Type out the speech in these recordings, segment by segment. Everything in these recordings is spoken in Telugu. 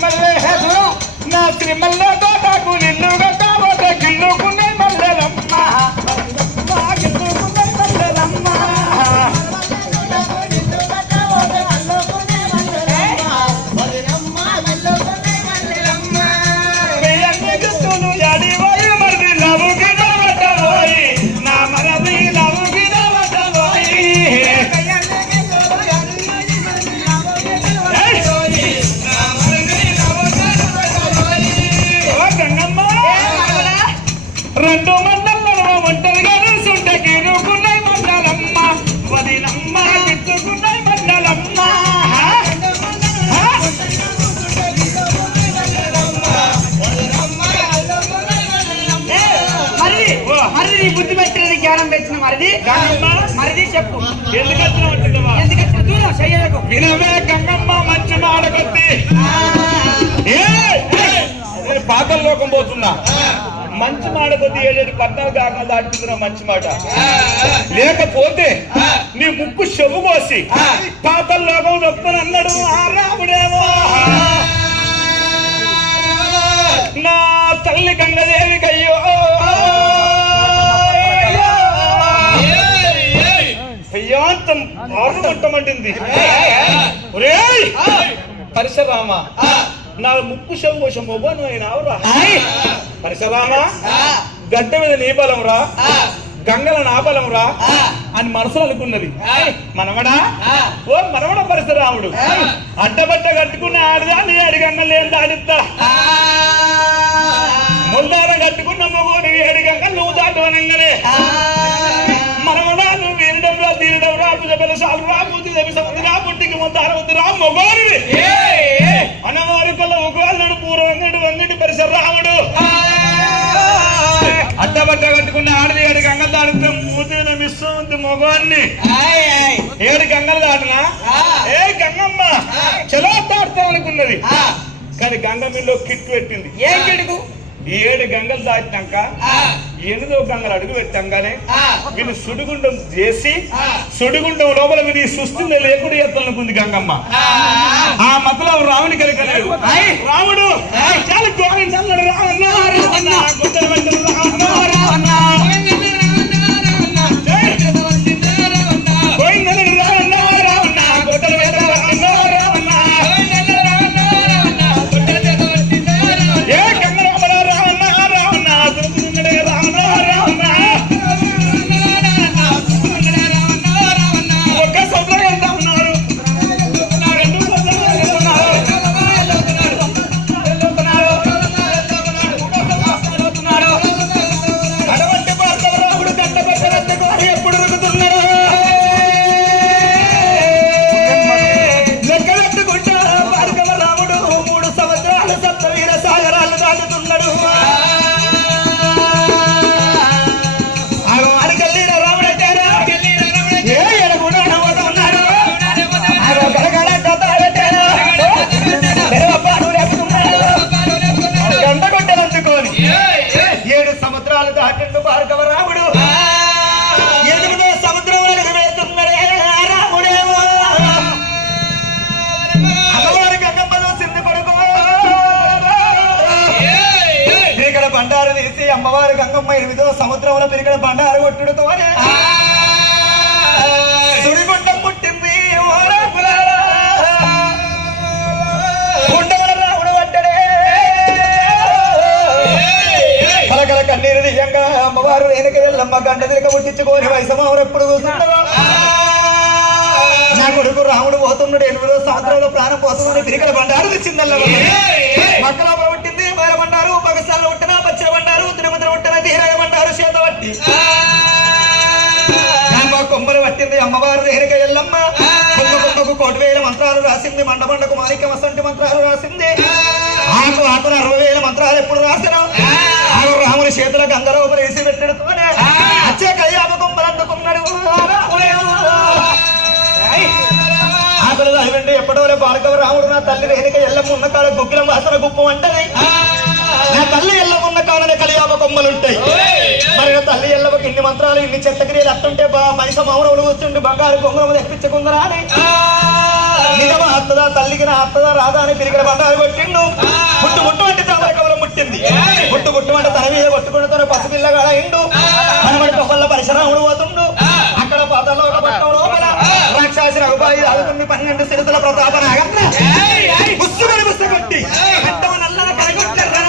సిరిమల్లే నా సిరిమల్ల తోటకు నిన్నుగా కాబోతే గిల్లుకునే మల్లెలమ్మ గిల్లుకునే మల్లెలమ్మ రెండు మండల్లో ఒంటరిగా చూసుంటే గిరుకున్నాయి మండలమ్మ వదినమ్మ గిట్టుకున్నాయి మండలమ్మ మరిది బుద్ధి పెట్టినది జ్ఞానం పెట్టిన మరిది చెప్పు ఎందుకు దూరం చెయ్యకు వినవే గంగమ్మ మంచి మాడకొద్ది పాతల లోకం పోతున్నా మంచి మాట కొద్ది 7-14 కాకుండా దాటుతున్నా మంచి మాట లేకపోతే నీ ముక్కు చెవు కోసి పాతల లోకం చెప్తాను అన్నాడు ఆ రాముడేమో నా తల్లి గంగదేవికి అయ్యో అయ్యాంతం ఆరుమంటమంటుంది ఒరే పరిసరామ నా ముక్కు చెవు కోసం మొబైల్ ఆయన ఆవురా పరిసరామ గడ్డ మీద నీ బలం రా గంగల నా బలం రా అని మనసులో అనుకున్నది మనవడా ఓ మనవడ పరిసరాముడు అడ్డబట్ట కట్టుకున్న ఆడదాన్ని ఏడుగంగలు ఏం దాడిస్తా ముల్దార కట్టుకున్న మొగోని ఏడుగంగలు నువ్వు దాటవనంగలే మనవడా నువ్వు వీరడం రా తీరడం రా పుజబల సాలు రా పూర్తి దేవి సముద్ర రా పుట్టికి మొత్తార వద్దు రా మొగోని అనవారి పల్ల ఒకళ్ళు పూర్వం వంగటి పరిసరాముడు అడ్డబట్ట కట్టుకున్న ఆడది 7 గంగలు దాడుతాం పూర్తిగా మిస్తుంది మొగోన్ని 7 గంగలు దాటినా ఏ గంగమ్మ చలో దాడుతాం అనుకున్నది కానీ గంగమ్మలో కిట్టు పెట్టింది ఏం కిడుకు 7 గంగలు దాటినాక 8వ గంగలు అడుగు పెట్టంగానే వీళ్ళు సుడిగుండం చేసి సుడిగుండం లోపల వీడి సుస్థిని లేకుండా ఎత్తాలనుకుంది గంగమ్మ ఆ మతలో రాముని కలిగలేదు రాముడు చాలా గోవిందన్నాడు బండారు తీసి అమ్మవారి గంగమ్మ 8వ సముద్రంలో పెరిగిన బండారు కొట్టుడుతో సుడిగుండం పుట్టింది గుండెల రాముడు పడ్డడే పలకల కన్నీరు నిజంగా అమ్మవారు వెనక వెళ్ళమ్మ గంట తిరగ పుట్టించుకొని వైసమావురు ఎప్పుడు కూర్చుంటావా నా కొడుకు రాముడు పోతున్నాడు 8వ సముద్రంలో ప్రాణం పోతున్నాడు తిరిగల బండారు తెచ్చిందల్ల మక్కల పుట్టింది బయల బండారు పగసాలు ఉంటనా పచ్చల బండారు తిరుమల ఉంటనా తీరాయ బండారు చేత పట్టి కొమ్మలు పట్టింది అమ్మవారు దేనిక ఎల్లమ్మ కొమ్మకు 1,000 మంత్రాలు రాసింది మండబండకు మాలిక వసంటి మంత్రాలు రాసింది ఆకు ఆకున 60,000 మంత్రాలు ఎప్పుడు రాసినా రాముని చేతుల గంగరూప వేసి పెట్టడుతోనే అచ్చే కయ్యాకు కొమ్మలు అందుకున్నాడు ఆకులు అవిండి ఎప్పటో బాలకవ రాముడు నా తల్లి దేనిక ఎల్లమ్మ ఉన్న కాడ గుగ్గిలం వాసన గుప్పం అంటది నా తల్లి ఎల్లమ్మ ఉన్న కాడనే కలియాప కొమ్మలుంటాయి మరి నా తల్లి ఎల్లమ్మకి ఇన్ని మంత్రాలు ఇన్ని చెత్త క్రియలు అట్టుంటే మనిషి మౌనవులు కూర్చుండి బంగారు కొంగరము తెప్పించుకుందరా అని నిజమా అత్తదా తల్లికి నా అత్తదా రాదా అని పిరిగిన బండారు కొట్టిండు ముట్టు ముట్టు అంటే తామర కవలం ముట్టింది ముట్టు ముట్టు అంటే తన మీద కొట్టుకుంటూ పసిపిల్లగా ఇండు మనబడి తొక్కల్లో పరిసరాముడు పోతుండు అక్కడ పాతలో ఒక పట్టం లోపల రాక్షసి రఘుబాయి రాజుకుంది 12 సిరతుల ప్రతాప నాగన్న బుస్సుకొని బుస్సు కొట్టి అడ్డమ నల్లన కరగొట్టారా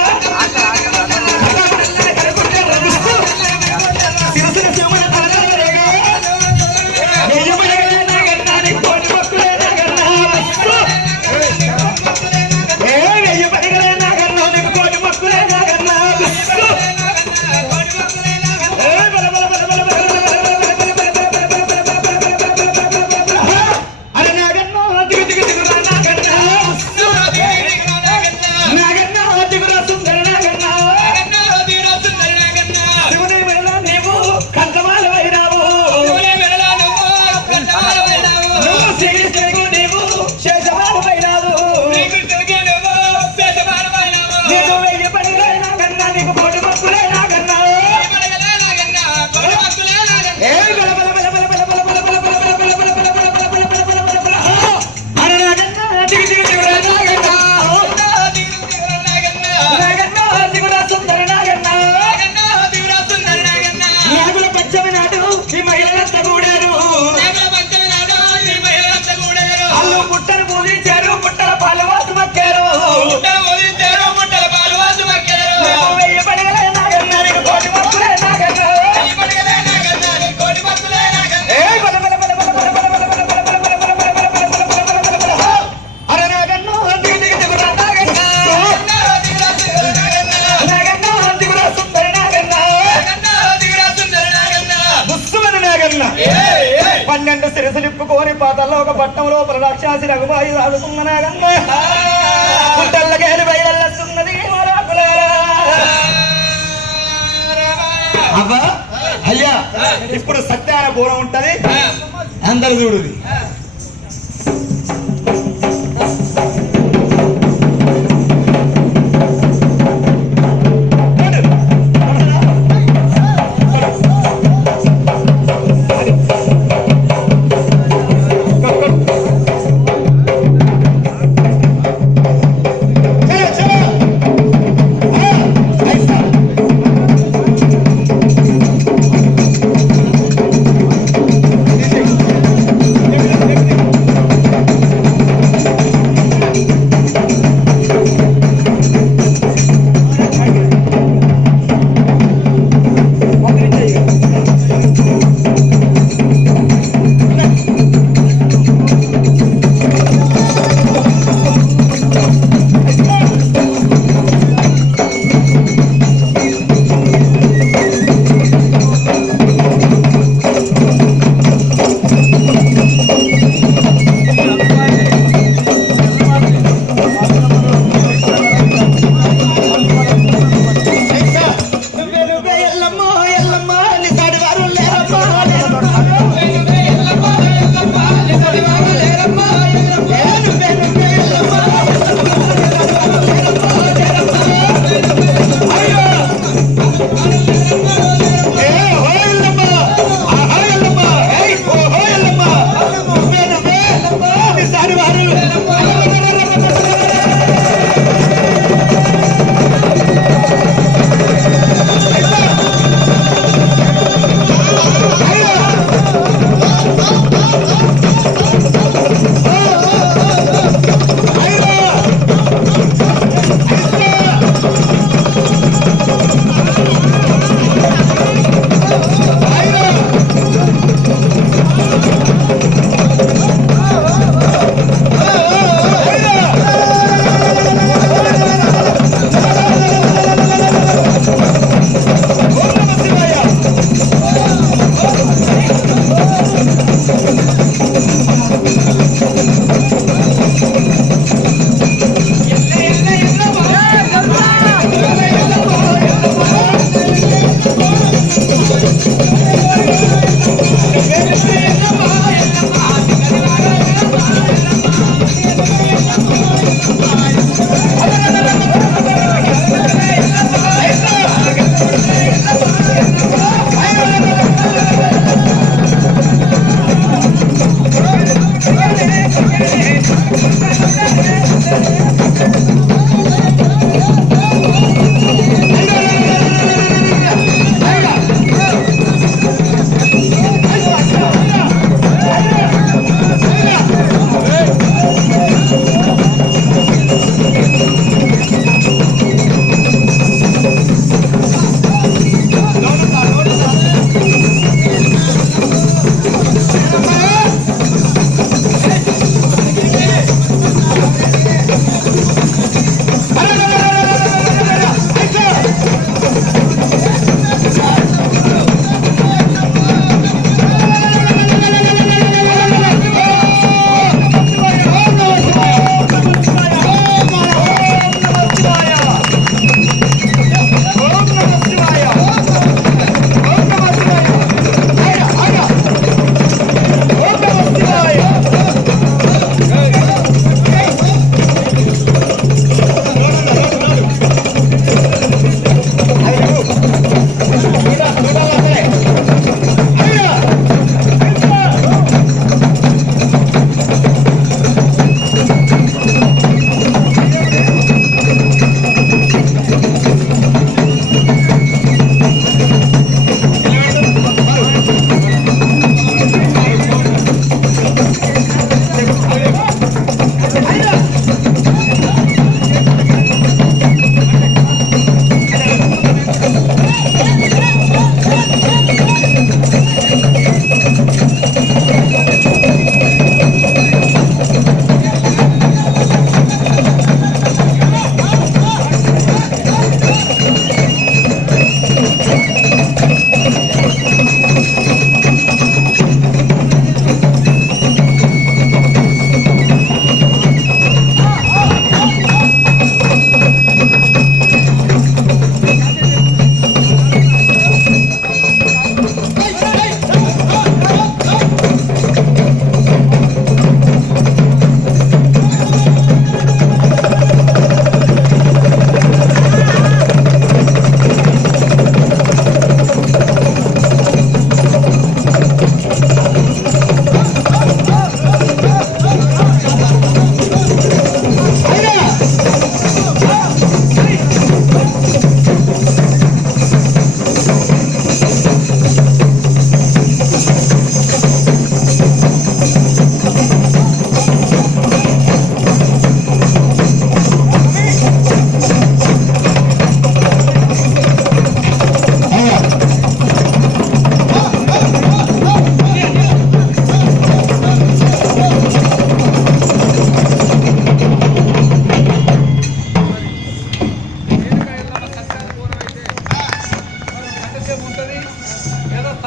సిరసుల శివముల తలరేగా నెయ్యమడగలే నాగన్నాని కోటి భక్తులే నాగన్నా ఏ నెయ్యమడగలే నాగన్నాని కోటి భక్తులే నాగన్నా పన్నెండు సిరసలిప్పుకొని పాతల్లో ఒక పట్టం లోపల రాక్షసి రఘుబాయి రాదుకున్న నాగమ్మ పుట్టల్లకేలి బయలున్నది అబ్బా అయ్యా ఇప్పుడు సత్యాన బోరం ఉంటది అందరు చూడుది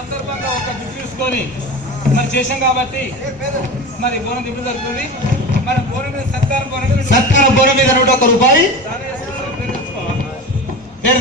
సందర్భంగా ఒక దిప్పు తీసుకొని మరి చేశాం కాబట్టి మరి బోనం దిప్పు జరుగుతుంది. మరి బోనం మీద సత్కారం బోనం మీద బోనం మీద 101 రూపాయి దాని వేసుకుని పేరు తెచ్చుకోవాలి. పేరు